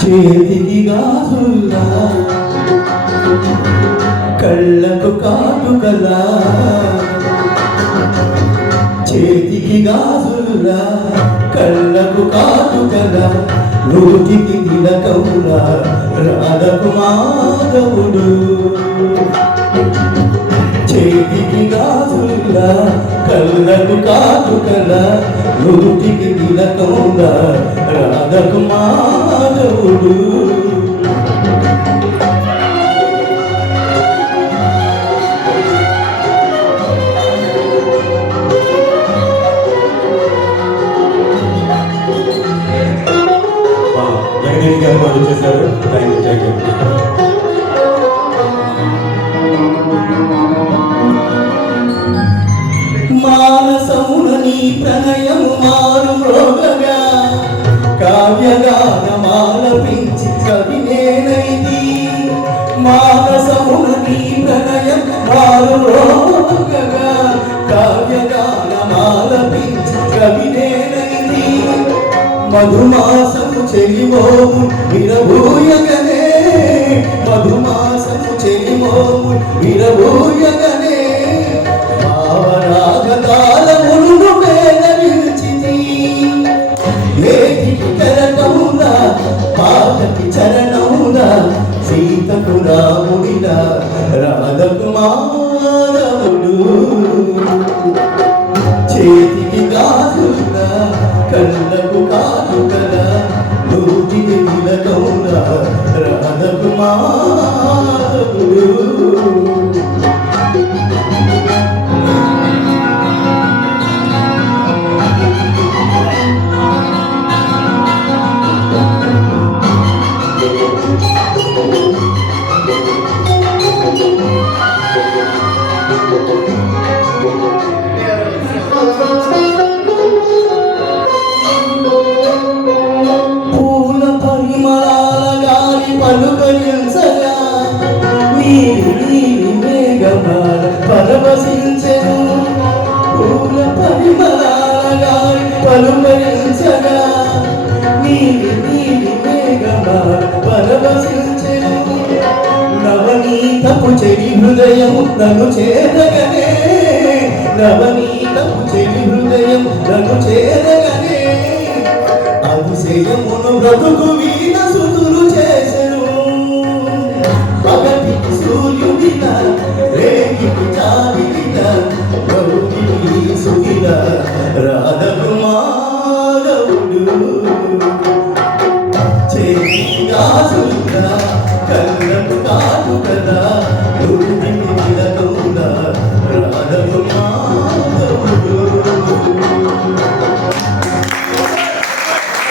చేతికి గాజుల్లా కళ్ళకు కాటుకలా చేతికి గాజుల్లా కళ్ళకు కాటుకలా నూటికి తిలకములా రాధకు మాధవుడు చేతికి గాజుల్లా కళ్ళకు కాటుకలా నూటికి తిలకములా రాధకు మాధవుడు చేశారు. Thank you. మానసమున నీ ప్రణయము మారు మ్రోగగా కావ్యగానమాలపించి కవి నేనైతి మానసమున నీ ప్రణయం మారు మ్రోగగా కావ్యగానమాలపించి కవి నేనైతి మధుమాసము చెలిమోము విరబూయగనే మధుమాసము చెలిమోము విరబూయగనే భావరాగతాళమును మేళవించితి లేఖికి చరణములా పాదకి చరణములా సీతకు రాముడిలా రాధకు మాధవుడు చేతికి గాజులా కళ్ళకు కాటుకలా నూటికి తిలకములా రాధకు మాధవుడు పలుకరించగా నీలి మేఘమాల పరవశించెను పూల పరిమళాలగా పలుకరించగా నీలి మేఘమాల పరవశించెను నవనీతపు చెడి హృదయము నన్ను చేరగనే నవనీతపు చెడి హృదయం నన్ను చేరగనే అతిశయమును బ్రతుకు వీణ సుతులు చేసెను పగటికి సూర్యుడిలా రేగికి చావిడిలా గౌరికి సుగిలా రాధకు మాధవుడు చేతికి గాజుల్లా